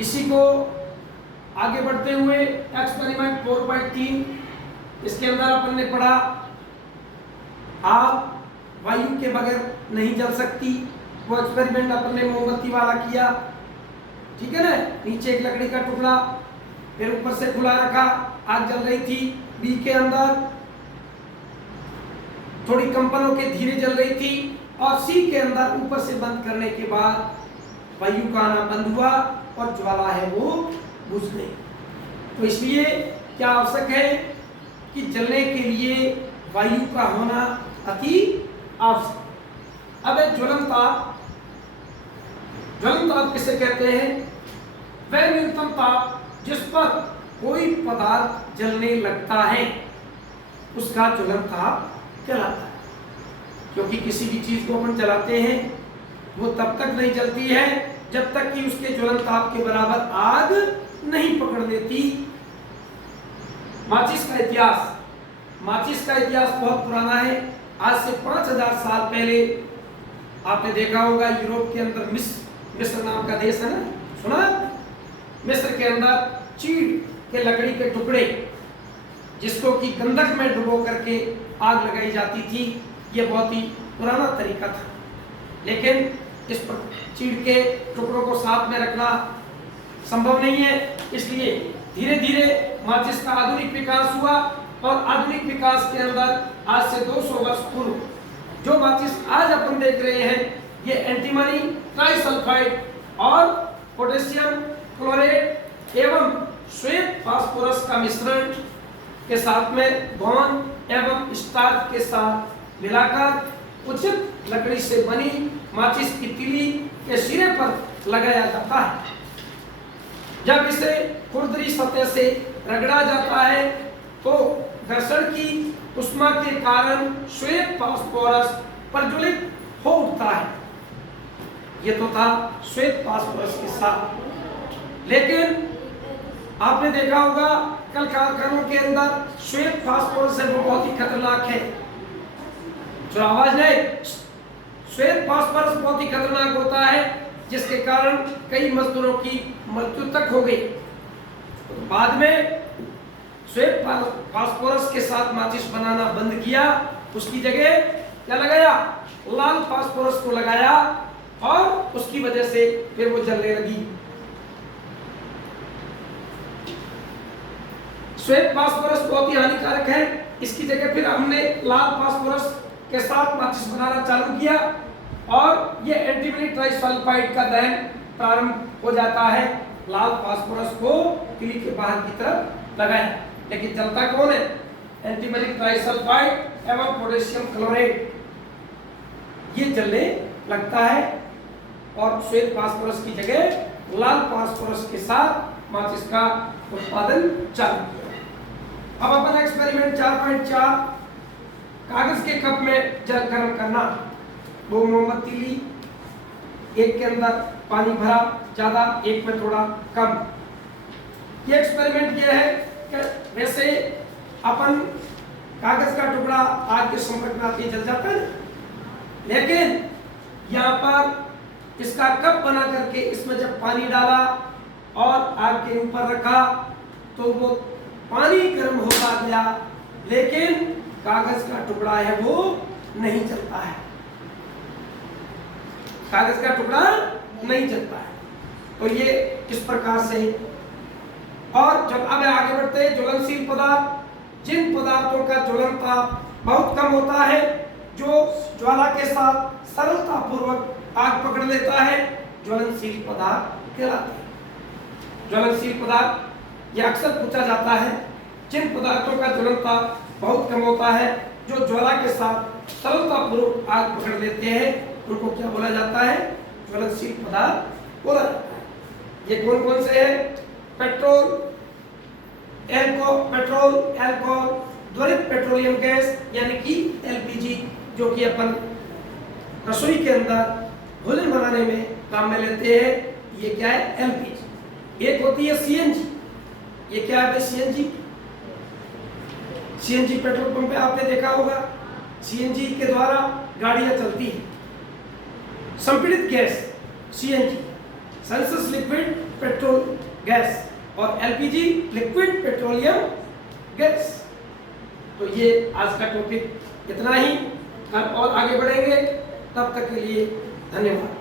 इसी को आगे बढ़ते हुए एक्सपेरिमेंट 4.3 इसके अंदर अपन ने पढ़ा आग वायु के बगैर नहीं जल सकती। वो एक्सपेरिमेंट अपन ने मोमबत्ती वाला किया, ठीक है ना। नीचे एक लकड़ी का टुकड़ा, फिर ऊपर से खुला रखा, आग जल रही थी। बी के अंदर थोड़ी कंपन होकर धीरे जल रही थी, और सी के अंदर ऊपर से बंद करने के बाद वायु का आना बंद हुआ और ज्वाला है वो बुझ गई। तो इसलिए क्या आवश्यक है कि जलने के लिए वायु का होना अति आवश्यक। अब ज्वलन ताप, ज्वलन ताप किसे कहते हैं? वह न्यूनतम ताप जिस पर कोई पदार्थ जलने लगता है उसका ज्वलन ताप कहलाता है। क्योंकि किसी भी चीज को अपन जलाते हैं वो तब तक नहीं जलती है जब तक कि उसके ज्वलन ताप के बराबर आग नहीं पकड़ लेती। माचिस का इतिहास, माचिस का इतिहास बहुत पुराना है। आज से 5000 साल पहले आपने देखा होगा यूरोप के अंदर मिस्र नाम का देश है ना, सुना? मिस्र के अंदर चीड़ के लकड़ी के टुकड़े जिसको कि गंधक में डुबो करके आग लगाई जाती थी। ये बहुत ही पुराना तरीका था, लेकिन इस पर चीड़ के टुकड़ों को साथ में रखना संभव नहीं है। इसलिए धीरे धीरे माचिस का आधुनिक विकास हुआ, और आधुनिक विकास के अंदर आज से 200 वर्ष पूर्व जो माचिस आज अपन देख रहे हैं ये एंटीमनी ट्राइसल्फाइड और पोटेशियम क्लोराइड एवं श्वेत फास्फोरस का मिश्रण के साथ में बॉन्ड एवं स्टार्च के साथ मिलाकर उचित लकड़ी से बनी माचिस की तीली के सिरे पर लगाया जाता है। जब इसे खुरदरी सतह से रगड़ा जाता है तो घर्षण की उष्मा के कारण श्वेत फास्फोरस प्रज्वलित हो उठता है। ये तो था श्वेत फास्फोरस के साथ, लेकिन आपने देखा होगा कल कारखानों के अंदर श्वेत फास्फोरस है वो बहुत ही खतरनाक है। जो आवाज नहीं, श्वेत फास्फोरस बहुत ही खतरनाक होता है जिसके कारण कई मजदूरों की मृत्यु तक हो गई। तो बाद में श्वेत फास्फोरस के साथ माचिस बनाना बंद किया, उसकी जगह क्या लगाया? लाल फास्फोरस को लगाया, और उसकी वजह से फिर वो जलने लगी। श्वेत फास्फोरस बहुत ही हानिकारक है, इसकी जगह फिर हमने लाल फास्फोरस के साथ माचिस बनाना चालू किया, और ये एंटीमनी ट्राइसल्फाइड का दहन प्रारंभ हो जाता है। लाल फास्फोरस को तिली के बाहर की तरफ लगाया, लेकिन जलता कौन है? एंटीमनी ट्राइसल्फाइड एवं पोटेशियम क्लोराइड, ये जलने लगता है, और श्वेत फास्फोरस की जगह लाल फास्फोरस के साथ माचिस का उत्पादन चालू किया। अब अपन एक्सपेरिमेंट 4.4 कागज के कप में जल गर्म करना। वो मोमबत्ती ली, एक के अंदर पानी भरा ज्यादा, एक में थोड़ा कम। ये एक्सपेरिमेंट किया है कि वैसे अपन कागज का टुकड़ा आग के संपर्क में आके जल जाता है, लेकिन यहाँ पर इसका कप बना करके इसमें जब पानी डाला और आग के ऊपर रखा तो वो पानी गर्म होता गया, लेकिन कागज का टुकड़ा है वो नहीं जलता है। कागज का टुकड़ा नहीं जलता है। तो ये किस प्रकार से, और जब अब आगे बढ़ते हैं ज्वलनशील पदार्थ, जिन पदार्थों का ज्वलन ताप बहुत कम होता है, जो ज्वाला के साथ सरलता पूर्वक आग पकड़ लेता है, ज्वलनशील पदार्थ कहलाते हैं। ज्वलनशील पदार्थ यह अक्सर पूछा जाता है, जिन पदार्थों का ज्वलन ताप बहुत कम होता है, जो ज्वाला के साथ सरलता पूर्वक आग पकड़ लेते हैं, उनको क्या बोला जाता है? ज्वलनशील पदार्थ बोला जाता है। ये कौन कौन से हैं? पेट्रोल, अल्कोहल, त्वरित पेट्रोलियम गैस यानी कि एलपीजी, जो कि अपन रसोई के अंदर भोजन बनाने में काम में लेते हैं, ये क्या है? एलपीजी। एक होती है सीएनजी। ये क्या है? सीएनजी, सीएनजी पेट्रोल पंप पे आपने देखा होगा, सीएनजी के द्वारा गाड़ियां चलती हैं। संपीड़ित gas CNG, Celsius liquid petrol gas और एलपीजी लिक्विड पेट्रोलियम गैस। तो ये आज का टॉपिक इतना ही, कल और आगे बढ़ेंगे। तब तक के लिए धन्यवाद।